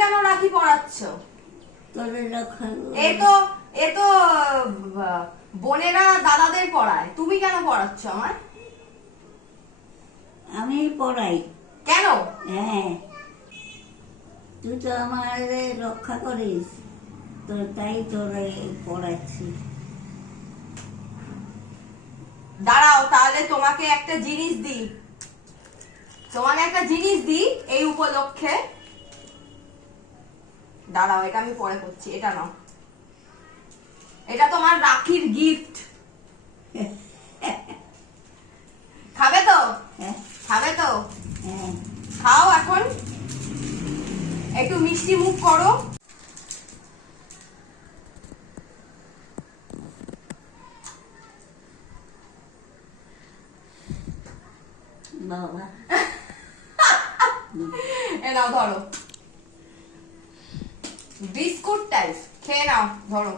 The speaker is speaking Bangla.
কেন রাখি পরাচ্ছ? তোদের রক্ষা এ তো বোনেরা দাদাদের পড়ায়, তুমি কেন পড়াচ্ছ আমার? আমি পড়াই। কেন? হ্যাঁ, তুই তো আমার রক্ষা করিস, তো তাই তোরে পড়াচ্ছি। দাঁড়াও, তাহলে তোমাকে একটা জিনিস দিই, এই উপলক্ষে। দাঁড়াও, এটা আমি পরে করছি, এটা নাও, এটা তোমার রাখির গিফট। খাবে তো? হ্যাঁ খাবে তো? হ্যাঁ, খাও, এখন একটু মিষ্টি মুখ করো। বাবা এ নাও, ধরো, বিস্কুট টাইপ খেয়ে নাও, ধরো।